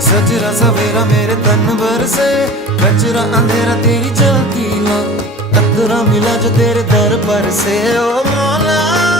सजरा सवेरा मेरे तन भर से, कचरा अंधेरा तेरी जलती ला, कतरा मिला जो तेरे दर पर से। ओ मौला